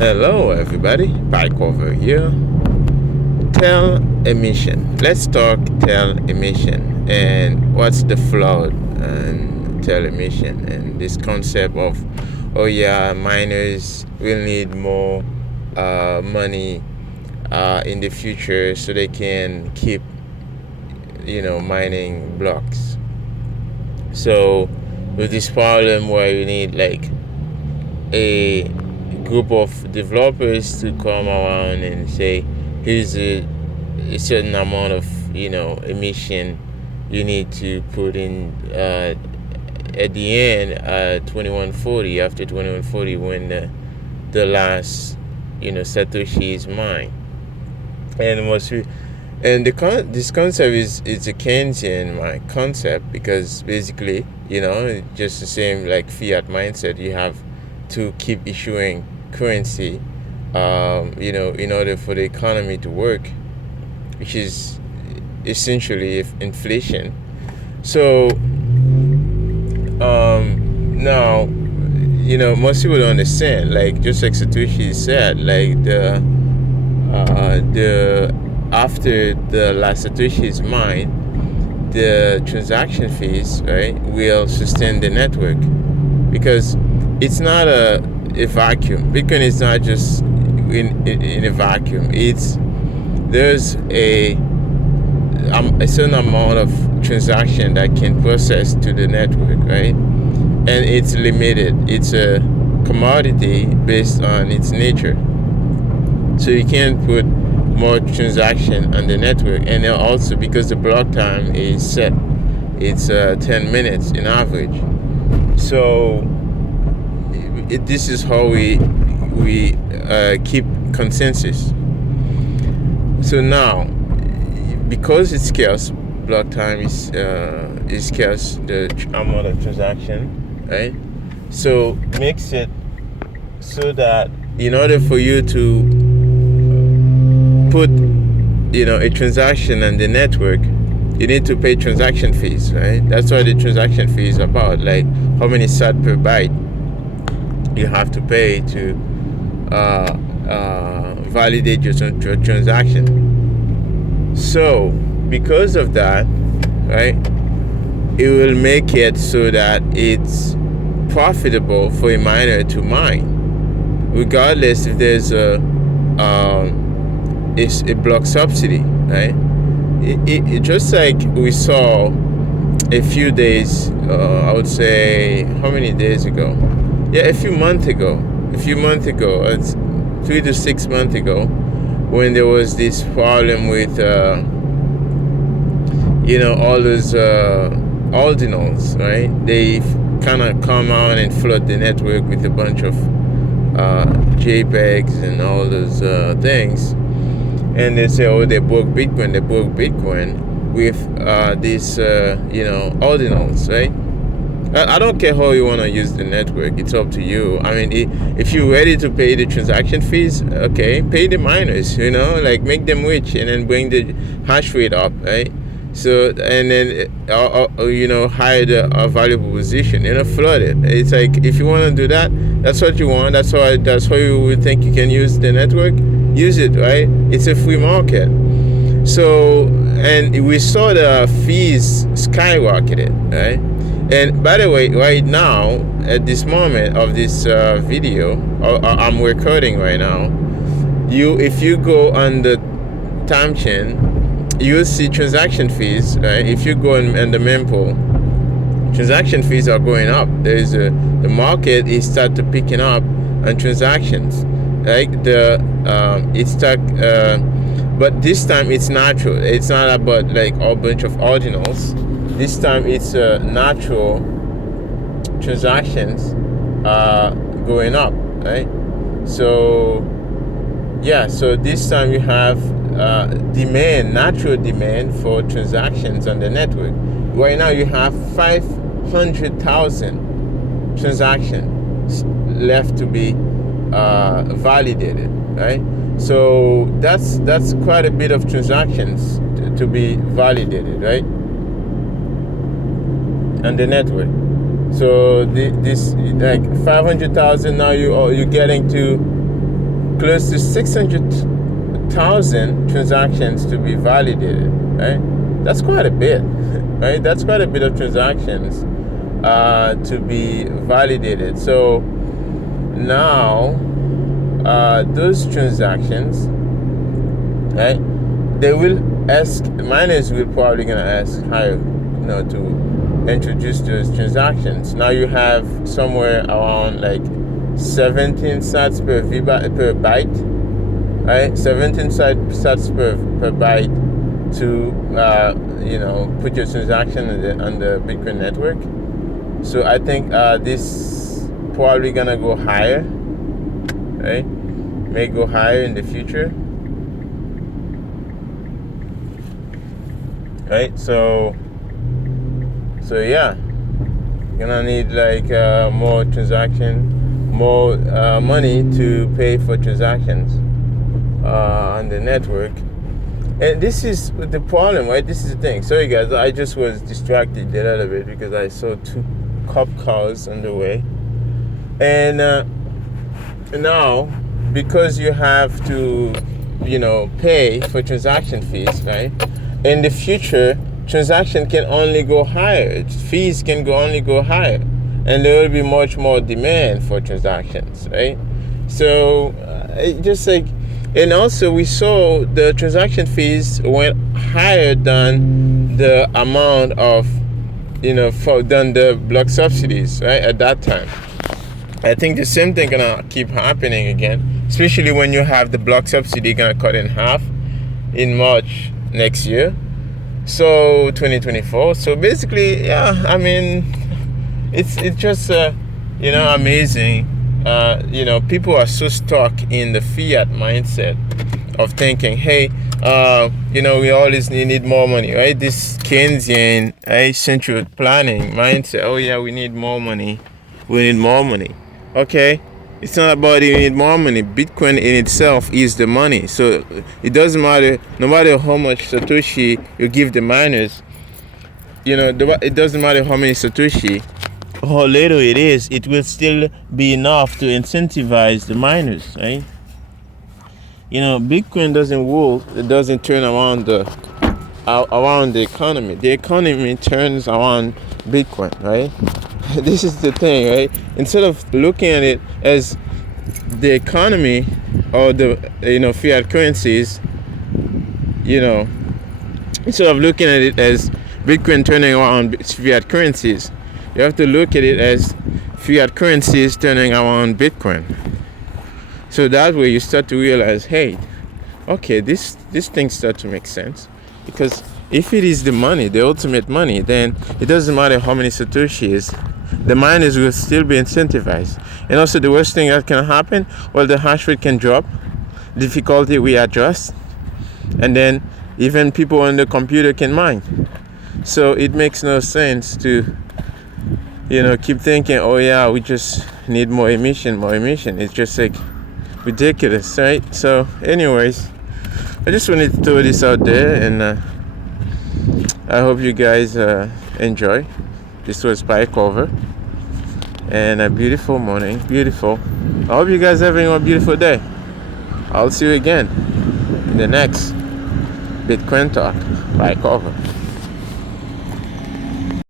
Hello everybody, PieCover here. Tell emission. Let's talk tell emission and what's the flaw in tell emission and this concept of, oh yeah, miners will need more money in the future so they can keep mining blocks. So with this problem where you need like a group of developers to come around and say, here's a certain amount of emission you need to put in at the end 2140, after 2140, when the last Satoshi is mined. And this concept is a Keynesian concept, because basically just the same like fiat mindset, you have to keep issuing currency in order for the economy to work, which is essentially inflation. So now most people don't understand, like just like Satoshi said, like the after the last Satoshi is mined, the transaction fees, right, will sustain the network, because it's not a vacuum. Bitcoin is not just in a vacuum. There's a certain amount of transaction that can process to the network, right? And it's limited. It's a commodity based on its nature. So you can't put more transaction on the network. And then also because the block time is set, it's 10 minutes in average. So this is how we keep consensus. So now, because it's scarce, block time is scarce, the amount of transaction, right? So makes it so that in order for you to put a transaction on the network, you need to pay transaction fees, right? That's what the transaction fee is about, like how many sat per byte you have to pay to validate your transaction. So because of that, right, it will make it so that it's profitable for a miner to mine, regardless if there's a block subsidy, right? It just like we saw a few days, I would say, how many days ago? Yeah, a few months ago, it's 3 to 6 months ago, when there was this problem with, all those ordinals, right? They kind of come out and flood the network with a bunch of JPEGs and all those things. And they say, oh, they broke Bitcoin with these, ordinals, right? I don't care how you want to use the network. It's up to you. I mean, if you're ready to pay the transaction fees, okay, pay the miners, like make them rich and then bring the hash rate up, right? So, and then, hire a valuable position, flood it. It's like, if you want to do that, that's what you want. That's how you would think you can use the network. Use it, right? It's a free market. So, and we saw the fees skyrocketed, right? And by the way, right now, at this moment of this video, I'm recording right now, if you go on the time chain, you'll see transaction fees, right? If you go on the mempool, transaction fees are going up. The market is start to picking up on transactions, right? It's stuck, but this time it's natural. It's not about like a bunch of ordinals. This time it's natural transactions going up, right? So yeah, so this time you have natural demand for transactions on the network. Right now you have 500,000 transactions left to be validated, right? So that's quite a bit of transactions to be validated, right? On the network. So this like 500,000 now you're getting to close to 600,000 transactions to be validated, right? That's quite a bit, right? That's quite a bit of transactions to be validated. So now those transactions, right? They will ask, miners will probably gonna ask how, to introduce those transactions. Now you have somewhere around like 17 sats per byte, right? 17 sats per byte to put your transaction on the Bitcoin network. So I think this probably gonna go higher, right? May go higher in the future, right? So yeah, gonna need like more money to pay for transactions on the network. And this is the problem, right? This is the thing. Sorry guys, I just was distracted a little bit because I saw 2 cop cars on the way. And now, because you have to, pay for transaction fees, right? In the future, transaction can only go higher. Fees can only go higher. And there will be much more demand for transactions, right? So, just like, and also we saw the transaction fees went higher than the amount of, than the block subsidies, right, at that time. I think the same thing gonna keep happening again, especially when you have the block subsidy gonna cut in half in March next year. So 2024. So basically, yeah, I mean, it's just amazing. People are so stuck in the fiat mindset of thinking, hey, we always need more money, right? This Keynesian, central planning mindset. Oh yeah, we need more money. We need more money. Okay, it's not about you need more money. Bitcoin in itself is the money. So it doesn't matter, no matter how much Satoshi you give the miners, it doesn't matter how many Satoshi, how little it is, it will still be enough to incentivize the miners, right? Bitcoin doesn't rule, it doesn't turn around the economy. The economy turns around Bitcoin, right? This is the thing, right? Instead of looking at it as the economy or the fiat currencies, instead of looking at it as Bitcoin turning around fiat currencies, you have to look at it as fiat currencies turning around Bitcoin. So that way you start to realize, hey, okay, this thing starts to make sense. Because if it is the money, the ultimate money, then it doesn't matter how many Satoshis, the miners will still be incentivized. And also the worst thing that can happen, well, the hash rate can drop, difficulty we adjust, and then even people on the computer can mine. So it makes no sense to keep thinking, oh yeah, we just need more emission. It's just like ridiculous, right? So anyways, I just wanted to throw this out there, and I hope you guys enjoy. This was PieCover, and a beautiful morning, beautiful. I hope you guys are having a beautiful day. I'll see you again in the next Bitcoin Talk, PieCover.